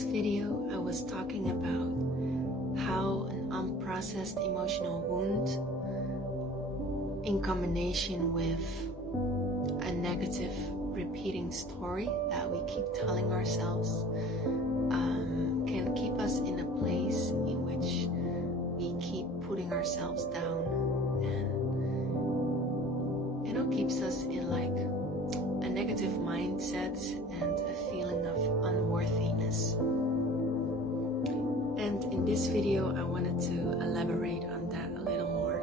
last video, I was talking about how an unprocessed emotional wound, in combination with a negative repeating story that we keep telling ourselves, can keep us in a place in which we keep putting ourselves down, and keeps us in like a negative mindset and a feeling of unworthiness. And in this video, I wanted to elaborate on that a little more,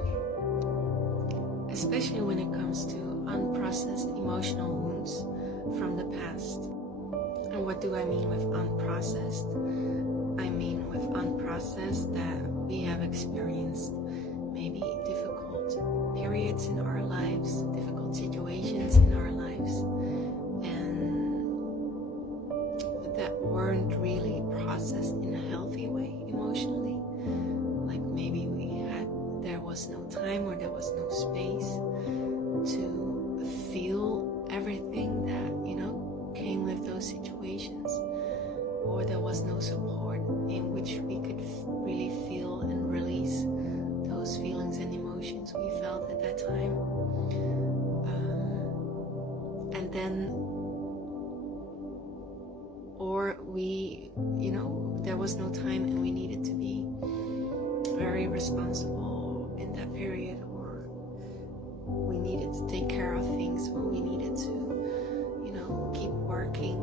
especially when it comes to unprocessed emotional wounds from the past. And what do I mean with unprocessed? I mean with unprocessed that we have experienced maybe difficult periods in our lives, difficult situations in our lives, and that weren't really processed in a healthy way emotionally. Like maybe there was no time or there was no space to feel everything that came with those situations, or there was no support in which we could really feel and release those feelings and emotions we felt at that time. And then, or there was no time and we needed to be very responsible in that period, or we needed to take care of things, or we needed to keep working,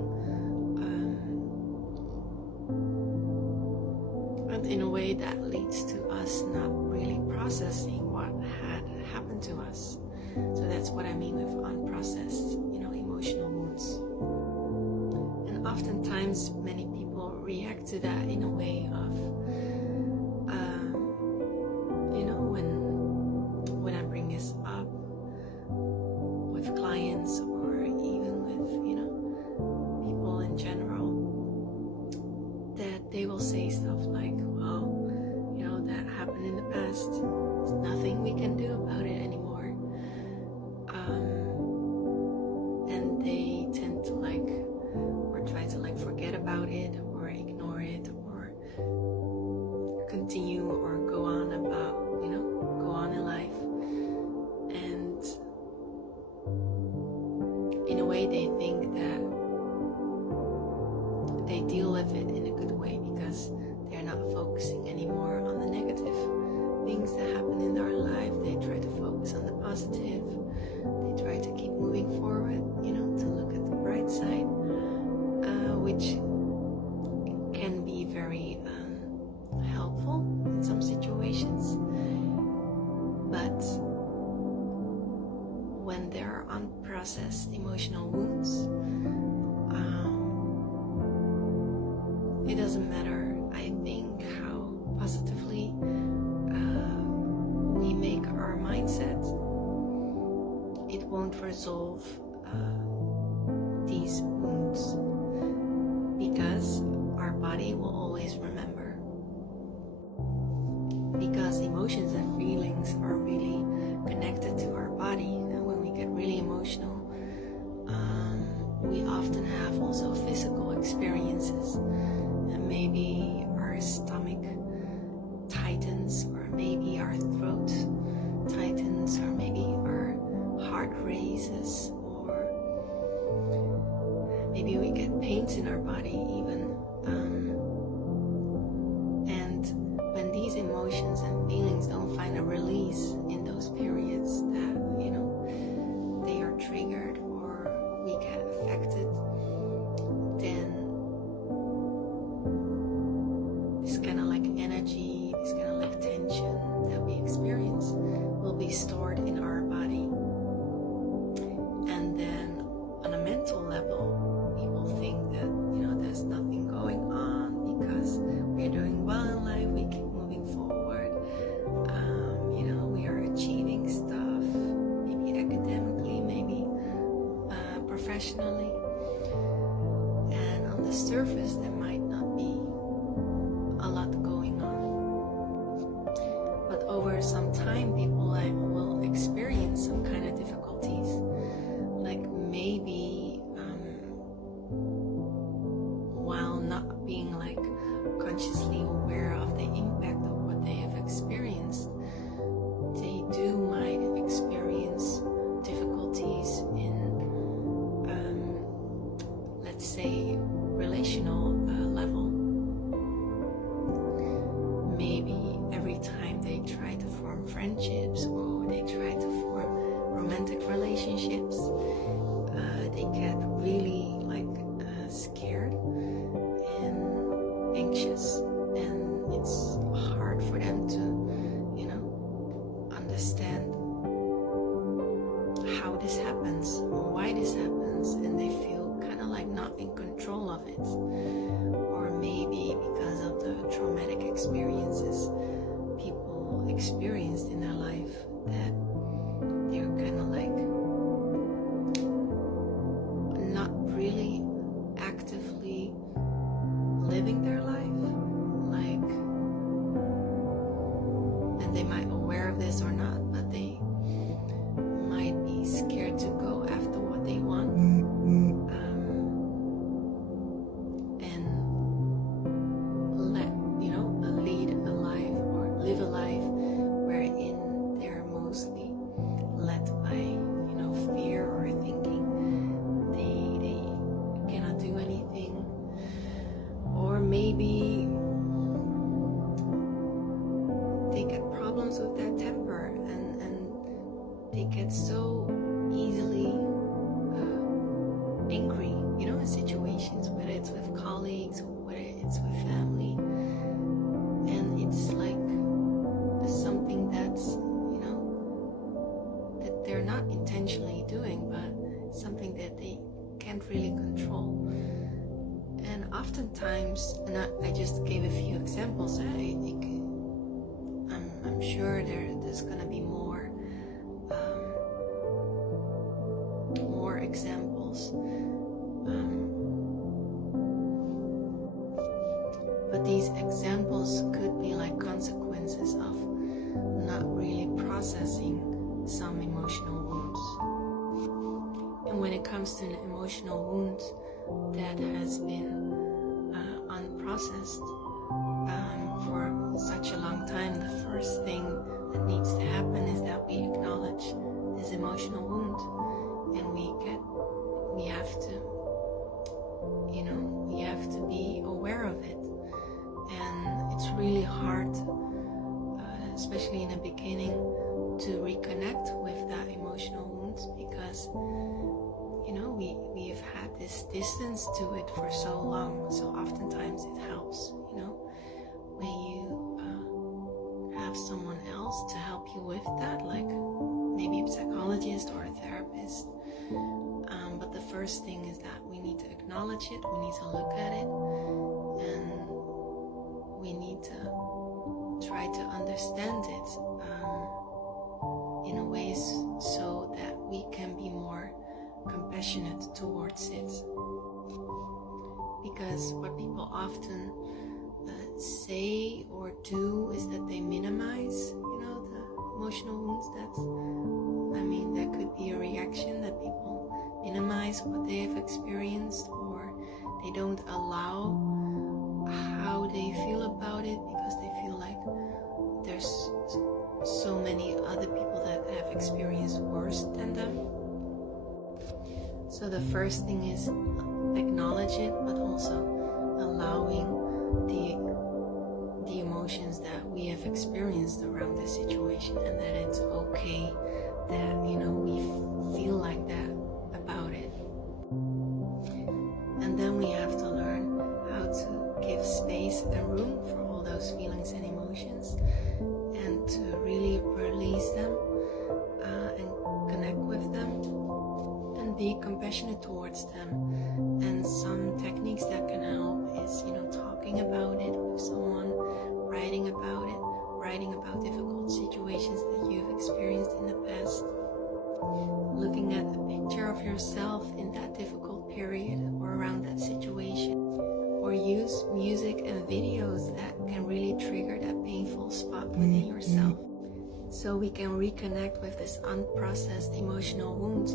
and in a way that leads to us not really processing what had happened to us. So that's what I mean with unprocessed emotional wounds. And oftentimes many people react to that in a way of when I bring this up with clients, or even with people in general, that they will say stuff like, well, that happened in the past, there's nothing we can do about it anymore, and they tend to try to forget about it, or ignore it, or continue or go on in life. And in a way they think that they deal with it in a good way because they're not focusing anymore on the negative things that happen in our life. They try to focus on the positive. They try to keep moving forward, to look at the bright side, which can be very helpful in some situations. But when there are unprocessed emotional wounds, it doesn't matter, I think, how positively we make our mindset, it won't resolve these wounds, because our body will always remember. Because emotions and feelings are really connected to our body, and when we get really emotional, we often have also physical experiences, and maybe our stomach tightens, or maybe our throat tightens, or maybe our heart races, or maybe we get pains in our body even. And when these emotions and feelings don't find a release in those periods that they are triggered, or we get affected, then this kind of energy, this kind of tension that we experience will be stored in our body. And then on a mental level, we will think that there's nothing going on because we're doing well in life, we keep moving forward, we are achieving stuff, maybe academically, maybe professionally, and on the surface there might not be a lot going on, but over some time people will experience some kind of difficulties, maybe while not being let's say, relational level. Maybe every time they try to form friendships or they try to form romantic relationships, they get really scared and anxious, and it's hard for them to understand how this happens or why this happens, and they feel kind of like not in control of it. Or maybe because of the traumatic experiences people experienced in their life, that they're kind of like not really actively living their life, and they might be aware of this or not, but they might be scared to go after what they want, and lead a life or live a life wherein they're mostly led by fear, or thinking they cannot do anything, or maybe they get problems with their temper, and they get so easily angry, in situations, whether it's with colleagues or whether it's with family. And it's like there's something that's, that they're not intentionally doing, but something that they can't really control. And oftentimes, and I just gave a few examples, I'm sure there's gonna be more examples, but these examples could be like consequences of not really processing some emotional wounds. And when it comes to an emotional wound that has been unprocessed for such a long time, the first thing that needs to happen is that we acknowledge this emotional wound, and we have to be aware of it. And it's really hard, especially in the beginning, to reconnect with that emotional wound, because we've had this distance to it for so long. So oftentimes it helps, when you have someone else to help you with that, like maybe a psychologist or a therapist. But the first thing is that we need to acknowledge it, we need to look at it, and we need to try to understand it in a way so that we can be more compassionate towards it. Because what people often say or do is that they minimize, the emotional wounds. That could be a reaction, that people minimize what they have experienced, or they don't allow how they feel about it because they feel like there's so many other people that have experienced worse than them. So the first thing is acknowledge it, but also allowing the emotions that we have experienced around the situation, and that it's okay that we feel like that about it. And then we have to learn how to give space and room for all those feelings and emotions, and to really release them and connect with them and be compassionate towards them. And some techniques that can help is talking about it with someone, writing about difficult situations that you've experienced in the past, looking at a picture of yourself in that difficult period or around that situation, or use music and videos that can really trigger that painful spot within yourself, so we can reconnect with this unprocessed emotional wound